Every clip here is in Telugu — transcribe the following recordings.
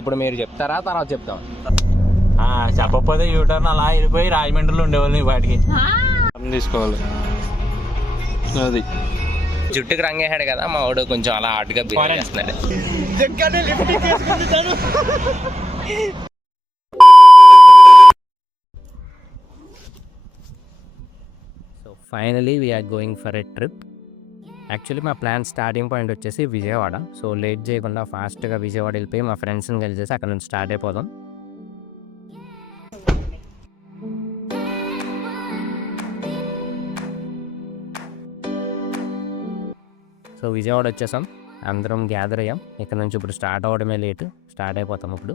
ఇప్పుడు మీరు చెప్తారా తర్వాత చెప్తాం? చెప్పకపోతే యూటర్న్ అలా వెళ్ళిపోయి రాజమండ్రిలో ఉండేవాళ్ళు వాటికి తీసుకోవాలి. అది జుట్టుకి రంగేసాడు కదా మా వాడు, కొంచెం అలా హాట్గా బిహేవ్ చేస్తున్నాడు. So finally we are going for a trip. Actually మా ప్లాన్ స్టార్టింగ్ పాయింట్ వచ్చేసి విజయవాడ. సో లేట్ చేయకుండా ఫాస్ట్గా విజయవాడ వెళ్ళిపోయి మా ఫ్రెండ్స్ని కలిసేసి అక్కడ నుంచి స్టార్ట్ అయిపోదాం. సో విజయవాడ వచ్చేసాం, అందరం గ్యాదర్ అయ్యాం. ఇక్కడ నుంచి ఇప్పుడు స్టార్ట్ అవ్వడమే లేట్, స్టార్ట్ అయిపోతాం ఇప్పుడు.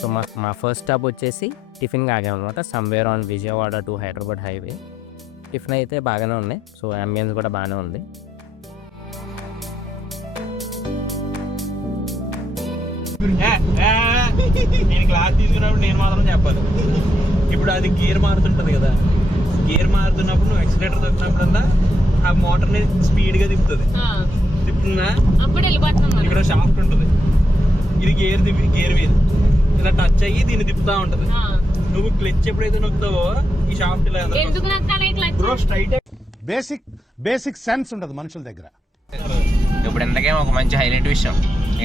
సో మా ఫస్ట్ స్టాప్ వచ్చేసి టిఫిన్గా ఆగామన్నమాట, somewhere on Vijayawada to Hyderabad highway. Tiffin అయితే బాగానే ఉన్నాయి, సో అంబియన్స్ కూడా బాగానే ఉంది. నేను క్లాస్ తీసుకున్నప్పుడు నేను మాత్రం చెప్పాలి. ఇప్పుడు అది గేర్ మారుతుంటది కదా, గేర్ మారుతున్నప్పుడు నువ్వు ఎక్సిలేటర్ తొక్కినప్పుడల్లా ఆ మోటార్ ని స్పీడ్ గా తిప్పుతుంది. తిప్పుతుందా ఇక్కడ షాఫ్ట్ ఉంటుంది, ఇది గేర్ వీల్ ఇలా టచ్ అయ్యి దీన్ని తిప్పుతా ఉంటది. నువ్వు క్లచ్ ఎప్పుడైతే నొక్కుతావో ఈ షాఫ్ట్ ఇలా స్ట్రైట్. బేసిక్ సెన్స్ ఉంటది మనుషుల దగ్గర. ఇప్పుడు ఇంతకేమో ఒక మంచి హైలైట్ విషయం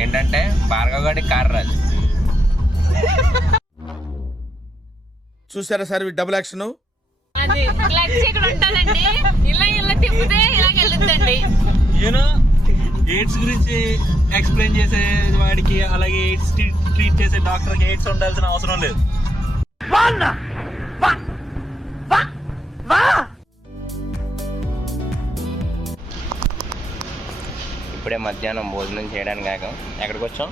ఏంటంటే భార్గవ్ గారికి కారు రాదు. చూసారా సార్ డబుల్ యాక్షన్. ఎయిడ్స్ గురించి ఎక్స్ప్లెయిన్ చేసే వాడికి, అలాగే ఎయిడ్స్ ట్రీట్ చేసే డాక్టర్ కి ఎయిడ్స్ ఉండాల్సిన అవసరం లేదు. ఇప్పుడే మధ్యాహ్నం భోజనం చేయడానికి ఆగాం. ఎక్కడికి వచ్చాం?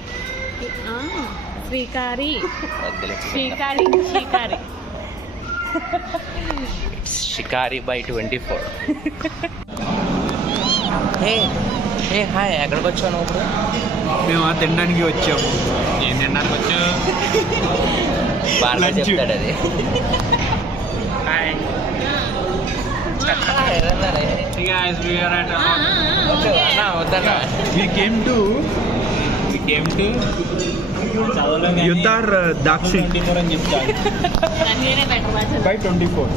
షికారి బై 24. హాయ్, ఎక్కడికి వచ్చాను ఇప్పుడు? మేము తినడానికి వచ్చాము. ఏం తినడానికి వచ్చావు? బాగా చెప్తాడు అది. యుద్ధార్ దాక్షి బై 24.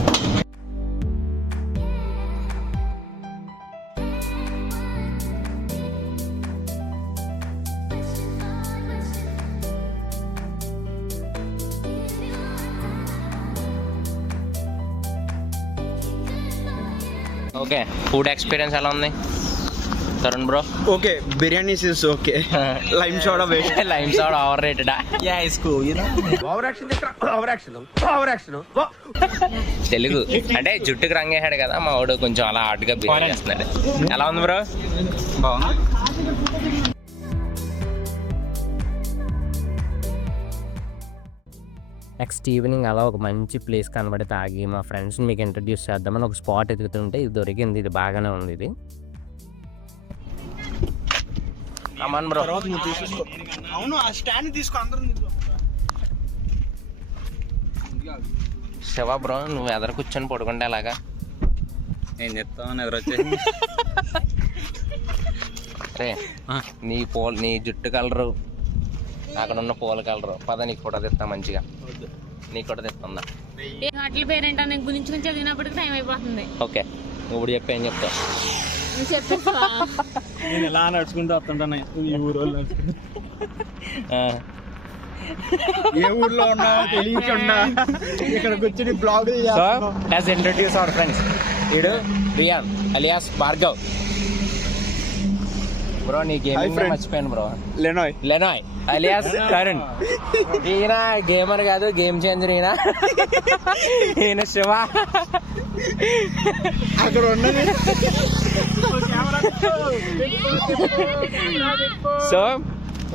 ఓకే, ఫుడ్ ఎక్స్పీరియన్స్ ఎలా ఉంది Tarun bro? Okay, biryani is okay. Lime soda waste. Lime soda over rated. Yeah it's cool, you know. Over action. Telugu అంటే జుట్టుకి రంగేసాడు కదా మా వాడు, కొంచెం అలా హాట్గా బిహేవ్ చేస్తున్నాడు. ఎలా ఉంది బ్రో? బాగుంది. నెక్స్ట్ ఈవినింగ్ అలా ఒక మంచి ప్లేస్ కనబడి తాగి మా ఫ్రెండ్స్ని మీకు ఇంట్రడ్యూస్ చేద్దామని ఒక స్పాట్ ఎదుగుతుంటే ఇది దొరికింది. ఇది బాగానే ఉంది. ఇది అమన్ బ్రో. అవును, ఆ స్టాండ్ తీసుకో. అందరం శివ బ్రో, నువ్వు ఎదర కూర్చొని పడుకుంటే అలాగా నేను చెప్తాను. ఎదురొచ్చేసి అరే నీ జుట్టు కలరు, అక్కడ ఉన్న పూల కలరు. పద నీకు ఫోటో తెస్తా మంచిగా. నీకు కూడా తెస్తుందా? టైం అయిపోతుంది. ఓకే, ఇప్పుడు చెప్పి ఏం చెప్తావు? నేను ఎలా నడుచుకుంటూ వస్తుంటాను ఈ ఊరోళ్ళు. ఏ ఊర్లో ఉన్నా తెలియకుండా ఇక్కడికి వచ్చి blog. So let's introduce our friends. వీడు రియాన్ అలియాస్ భార్గవ్. బ్రో నీ గేమింగ్ మర్చిపోయాను బ్రో. లెనాయ్ అలియాస్ తరుణ్. ఈయన గేమర్ కాదు, గేమ్ చేంజర్. ఈయన శివ. అక్కడ ఉన్నది. సో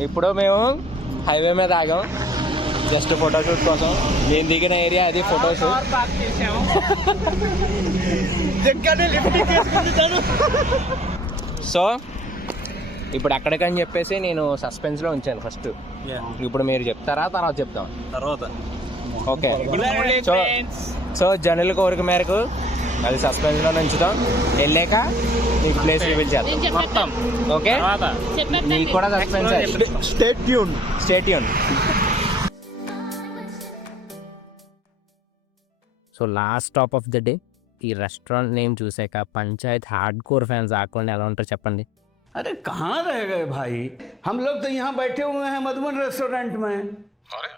ఇప్పుడు మేము హైవే మీద ఆగాం జస్ట్ ఫోటోషూట్ కోసం. నేను దిగిన ఏరియా అది ఫోటోషూట్. సో ఇప్పుడు అక్కడికని చెప్పేసి నేను సస్పెన్స్లో ఉంచాను ఫస్ట్. ఇప్పుడు మీరు చెప్తారా తర్వాత చెప్తాం? తర్వాత ఓకే సో జనుల కోరిక మేరకు అది సస్పెన్స్లో ఉంచుతాం. వెళ్ళాక నీకు ప్లేస్ రివీల్ చేద్దాం మొత్తం. ఓకే, నీకు కూడా suspense. Stay tune. So last stop of the day. ఈ రెస్టారెంట్ నేమ్ చూసాక పంచాయత్ హార్డ్ కోర్ ఫ్యాన్స్ ఆకుండా ఎలా ఉంటారు చెప్పండి. अरे कहाँ रह गए भाई, हम लोग तो यहाँ बैठे हुए हैं मधुबन रेस्टोरेंट में. अरे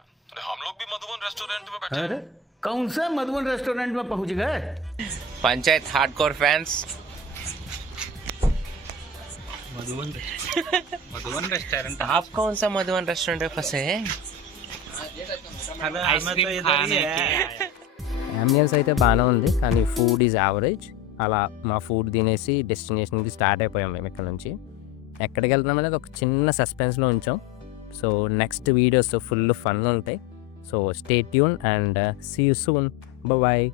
हम लोग भी मधुबन रेस्टोरेंट में बैठे अरे कौन सा मधुबन रेस्टोरेंट में पहुँच गए. Panchayat hard core fans Madhuban restaurant आप कौन सा मधुबन रेस्टोरेंट में फंसे हैं? అంబియన్స్ అయితే బాగానే ఉంది, కానీ ఫుడ్ ఈజ్ యావరేజ్. అలా మా ఫుడ్ తినేసి డెస్టినేషన్కి స్టార్ట్ అయిపోయాం మేము ఇక్కడ నుంచి. ఎక్కడికి వెళ్తున్నాం అనేది ఒక చిన్న సస్పెన్స్లో ఉంచాం. So next videos full fun ఉంటాయి. So stay tune and see you soon. Bye.